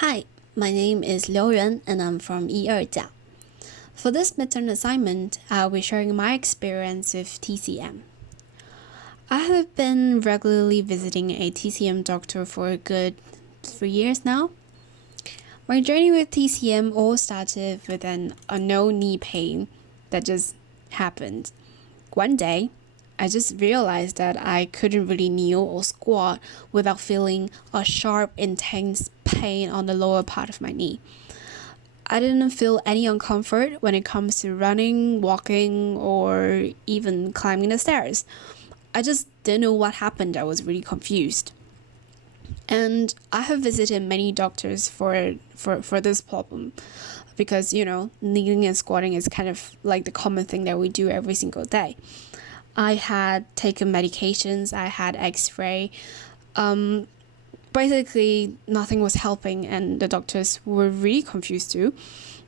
Hi, my name is Liu Ren and I'm from 一二甲. For this midterm assignment, I'll be sharing my experience with TCM. I have been regularly visiting a TCM doctor for a good 3 years now. My journey with TCM all started with an unknown knee pain that just happened. One day, I just realized that I couldn't really kneel or squat without feeling a sharp, intense pain on the lower part of my knee. I didn't feel any uncomfort when it comes to running, walking, or even climbing the stairs. I just didn't know what happened. I was really confused. And I have visited many doctors for this problem because, kneeling and squatting is kind of like the common thing that we do every single day. I had taken medications, I had x-ray. Basically, nothing was helping, and the doctors were really confused too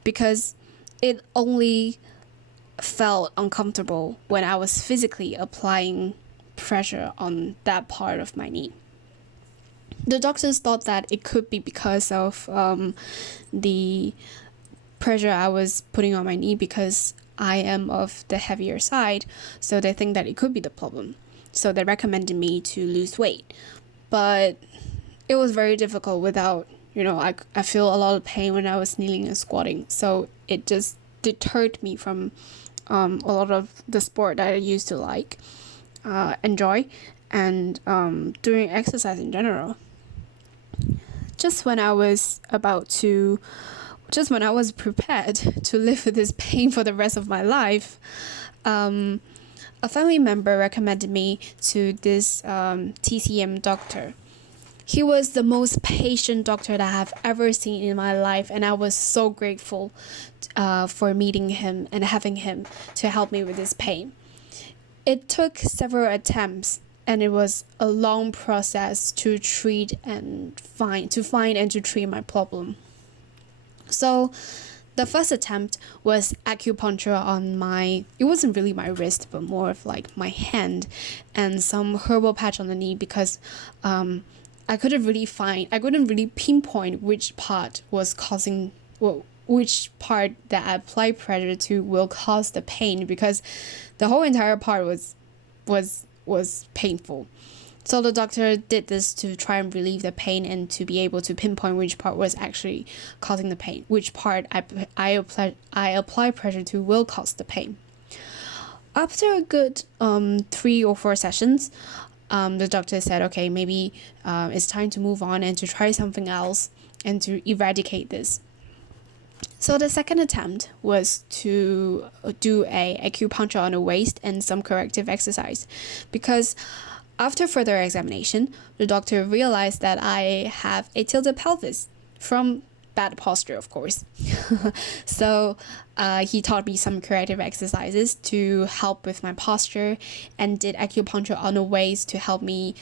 because it only felt uncomfortable when I was physically applying pressure on that part of my knee. The doctors thought that it could be because of the pressure I was putting on my knee because I am of the heavier side, so they think that it could be the problem. So they recommended me to lose weight. But it was very difficult without, I feel a lot of pain when I was kneeling and squatting. So it just deterred me from a lot of the sport that I used to enjoy, and doing exercise in general. Just when I was prepared to live with this pain for the rest of my life, a family member recommended me to this TCM doctor. He was the most patient doctor that I have ever seen in my life, and I was so grateful for meeting him and having him to help me with this pain. It took several attempts, and it was a long process to find and to treat my problem. So the first attempt was acupuncture on it wasn't really my wrist, but more of like my hand, and some herbal patch on the knee because I couldn't really pinpoint which part that I applied pressure to will cause the pain, because the whole entire part was painful. So the doctor did this to try and relieve the pain and to be able to pinpoint which part was actually causing the pain, which part I apply pressure to will cause the pain. After a good 3 or 4 sessions, the doctor said, okay, maybe it's time to move on and to try something else and to eradicate this. So the second attempt was to do a acupuncture on the waist and some corrective exercise, because after further examination, the doctor realized that I have a tilted pelvis from bad posture, of course. So he taught me some corrective exercises to help with my posture, and did acupuncture on the waist to help me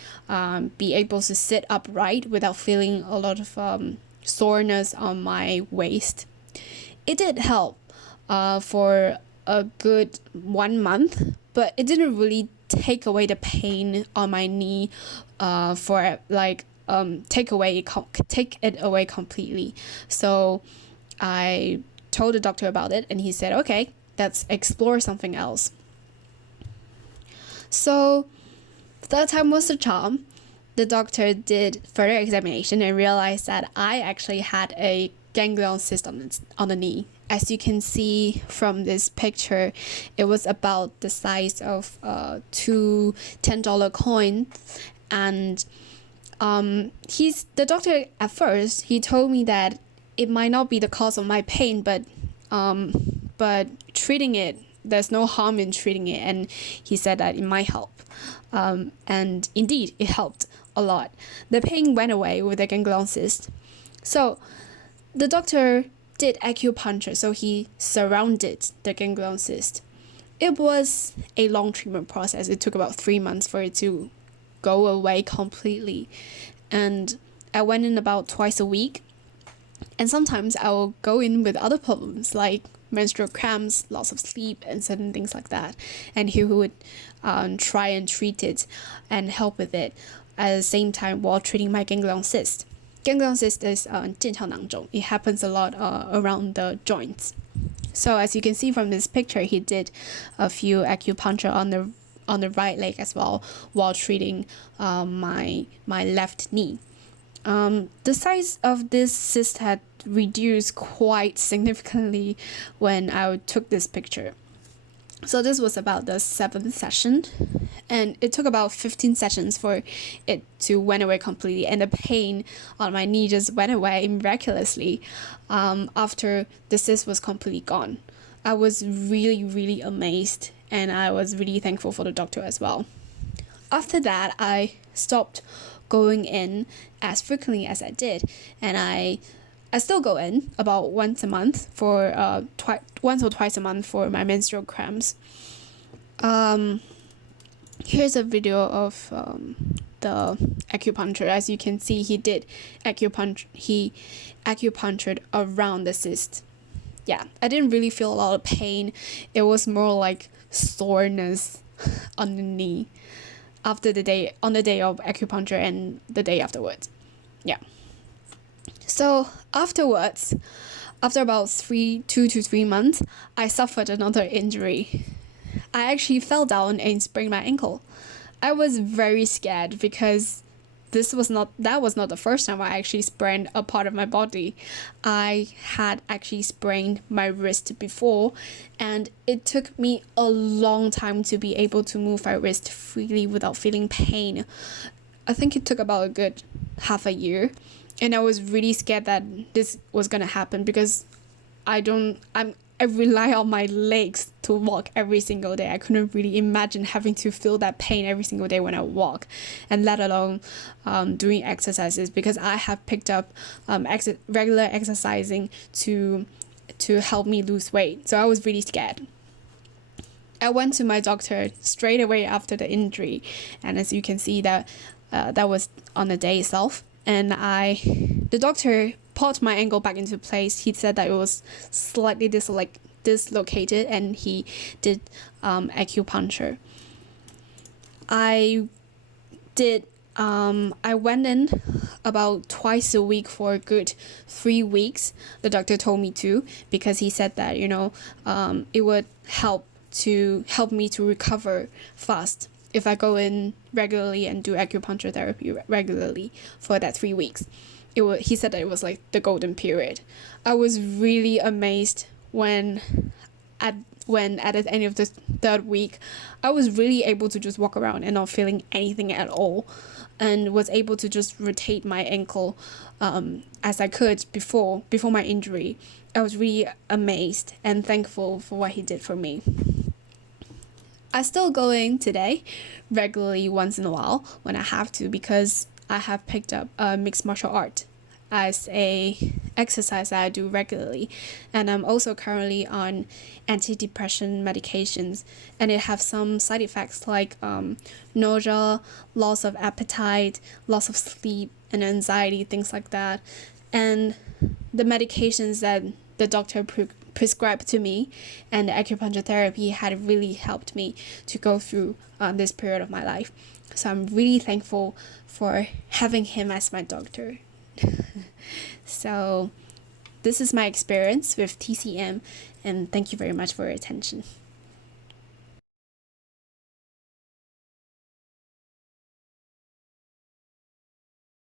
be able to sit upright without feeling a lot of soreness on my waist. It did help for a good 1 month, but it didn't really take away the pain on my knee take it away completely. So I told the doctor about it, and he said, okay, let's explore something else. So that time was the charm. The doctor did further examination and realized that I actually had a ganglion cyst on the knee. As you can see from this picture, it was about the size of 2 $10 coins, and the doctor at first, he told me that it might not be the cause of my pain, but treating it, there's no harm in treating it, and he said that it might help. And indeed, it helped a lot. The pain went away with the ganglion cyst. So the doctor did acupuncture, so he surrounded the ganglion cyst. It was a long treatment process. It took about 3 months for it to go away completely, and I went in about twice a week, and sometimes I will go in with other problems like menstrual cramps, loss of sleep, and certain things like that, and he would try and treat it and help with it at the same time while treating my ganglion cyst. ganglion cyst is 腱鞘囊肿. It happens a lot around the joints. So as you can see from this picture, he did a few acupuncture on the right leg as well while treating my left knee. The size of this cyst had reduced quite significantly when I took this picture. So this was about the 7th session, and it took about 15 sessions for it to went away completely, and the pain on my knee just went away miraculously after the cyst was completely gone. I was really amazed, and I was really thankful for the doctor as well. After that, I stopped going in as frequently as I did, and I still go in about once a month for once or twice a month for my menstrual cramps. Here's a video of the acupuncture. As you can see, he did acupuncture. He acupunctured around the cyst. Yeah, I didn't really feel a lot of pain. It was more like soreness on the knee on the day of acupuncture and the day afterwards. Yeah. So afterwards, after about 2 to 3 months, I suffered another injury. I actually fell down and sprained my ankle. I was very scared because that was not the first time I actually sprained a part of my body. I had actually sprained my wrist before, and it took me a long time to be able to move my wrist freely without feeling pain. I think it took about a good half a year. And I was really scared that this was gonna happen because I rely on my legs to walk every single day. I couldn't really imagine having to feel that pain every single day when I walk, and let alone doing exercises, because I have picked up regular exercising to help me lose weight. So I was really scared. I went to my doctor straight away after the injury, and as you can see that was on the day itself. And the doctor put my ankle back into place. He said that it was slightly dislocated, and he did acupuncture. I went in about twice a week for a good 3 weeks. The doctor told me to, because he said that, it would help me to recover fast if I go in regularly and do acupuncture therapy regularly for that 3 weeks. He said that it was like the golden period. I was really amazed when at the end of the 3rd week, I was really able to just walk around and not feeling anything at all, and was able to just rotate my ankle as I could before my injury. I was really amazed and thankful for what he did for me. I still go in today regularly once in a while when I have to, because I have picked up mixed martial art as a exercise that I do regularly, and I'm also currently on antidepressant medications, and it have some side effects like nausea, loss of appetite, loss of sleep, and anxiety, things like that. And the medications that the doctor prescribed to me and the acupuncture therapy had really helped me to go through this period of my life. So I'm really thankful for having him as my doctor. So this is my experience with TCM, and thank you very much for your attention.